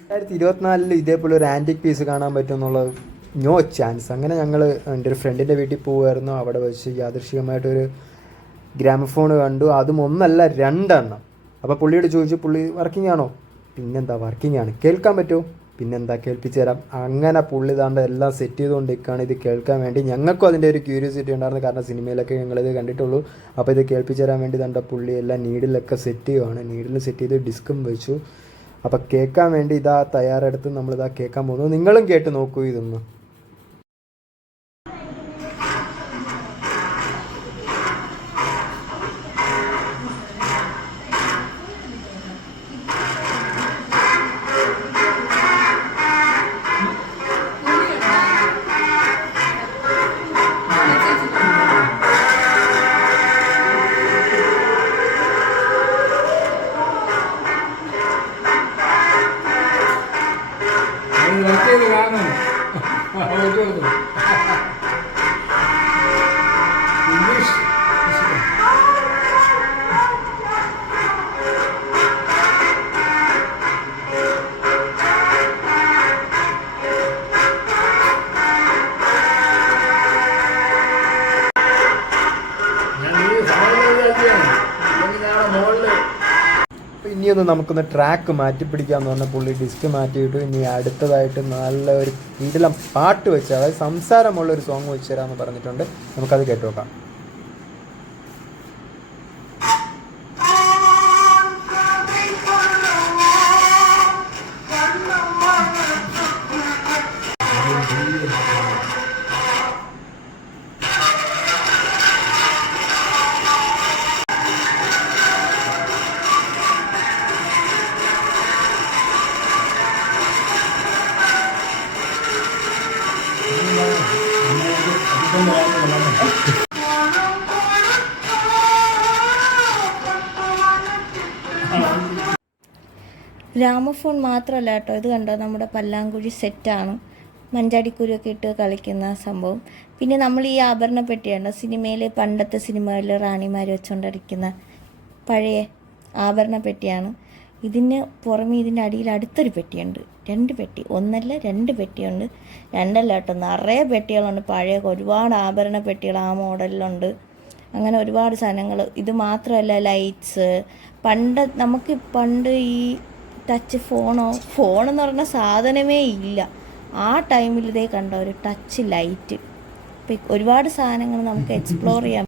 രണ്ടായിരത്തി ഇരുപത്തിനാലിൽ ഇതേപോലെ ഒരു ആന്റിക് പീസ് കാണാൻ പറ്റും എന്നുള്ളത് നോ ചാൻസ് അങ്ങനെ ഞങ്ങൾ എന്റെ ഒരു ഫ്രണ്ടിന്റെ വീട്ടിൽ പോകുമായിരുന്നു അവിടെ വെച്ച് യാദൃശികമായിട്ടൊരു ഗ്രാമഫോൺ കണ്ടു. അതും ഒന്നല്ല രണ്ടെണ്ണം. അപ്പോൾ പുള്ളിയോട് ചോദിച്ചു പുള്ളി വർക്കിംഗ് ആണോ? പിന്നെന്താ വർക്കിംഗ് ആണ്. കേൾക്കാൻ പറ്റുമോ? പിന്നെന്താ കേൾപ്പിച്ച് തരാം. അങ്ങനെ പുള്ളി താണ്ട് എല്ലാം സെറ്റ് ചെയ്തുകൊണ്ടിരിക്കുകയാണ്. ഇത് കേൾക്കാൻ വേണ്ടി ഞങ്ങൾക്കും അതിന്റെ ഒരു ക്യൂരിയോസിറ്റി ഉണ്ടായിരുന്നു. കാരണം സിനിമയിലൊക്കെ ഞങ്ങളിത് കണ്ടിട്ടുള്ളൂ. അപ്പോൾ ഇത് കേൾപ്പിച്ച് തരാൻ വേണ്ടി തണ്ട പുള്ളി എല്ലാം നീഡിലൊക്കെ സെറ്റ് ചെയ്യുവാണ്. നീഡിൽ സെറ്റ് ചെയ്ത് ഡിസ്കും വെച്ചു. അപ്പം കേൾക്കാൻ വേണ്ടി ഇതാ തയ്യാറെടുത്ത് നമ്മളിതാ കേൾക്കാൻ പോകുന്നു. നിങ്ങളും കേട്ട് നോക്കൂ ഇതൊന്ന്. 我这个干的，我这个。അപ്പോൾ ഇനിയൊന്ന് നമുക്കൊന്ന് ട്രാക്ക് മാറ്റി പിടിക്കാമെന്ന് പറഞ്ഞ പുള്ളി ഡിസ്ക് മാറ്റിയിട്ട്. ഇനി അടുത്തതായിട്ട് നല്ല ഒരു ഇതിലും പാട്ട് വെച്ച് അതായത് സംസാരമുള്ള ഒരു സോങ് വെച്ച് തരാമെന്ന് പറഞ്ഞിട്ടുണ്ട്. നമുക്കത് കേട്ടു നോക്കാം. ഗ്രാമഫോൺ മാത്രമല്ല കേട്ടോ. ഇത് കണ്ടോ? നമ്മുടെ പല്ലാങ്കുഴി സെറ്റാണ്. മഞ്ചാടിക്കുരുവൊക്കെ ഇട്ട് കളിക്കുന്ന സംഭവം. പിന്നെ നമ്മൾ ഈ ആഭരണ പെട്ടിയുണ്ട് സിനിമയിൽ പണ്ടത്തെ സിനിമകളിൽ റാണിമാർ വെച്ചുകൊണ്ടിരിക്കുന്ന പഴയ ആഭരണ പെട്ടിയാണ്. ഇതിന് പുറമേ ഇതിന്റെ അടിയിൽ അടുത്തൊരു പെട്ടിയുണ്ട്. രണ്ട് പെട്ടി. ഒന്നല്ല രണ്ട് പെട്ടിയുണ്ട്. രണ്ടല്ല കേട്ടോ നിറയെ പെട്ടികളുണ്ട്. പഴയ ഒരുപാട് ആഭരണ പെട്ടികൾ ആ മോഡലിലുണ്ട്. അങ്ങനെ ഒരുപാട് സാധനങ്ങൾ. ഇത് മാത്രമല്ല ലൈറ്റ്സ്. പണ്ട് നമുക്ക് പണ്ട് ഈ ടച്ച് ഫോണോ ഫോണെന്ന് പറഞ്ഞ സാധനമേ ഇല്ല. ആ ടൈമിൽ ഇതേ കണ്ട ഒരു ടച്ച് ലൈറ്റ് ഒരുപാട് സാധനങ്ങൾ നമുക്ക് എക്സ്പ്ലോർ ചെയ്യാൻ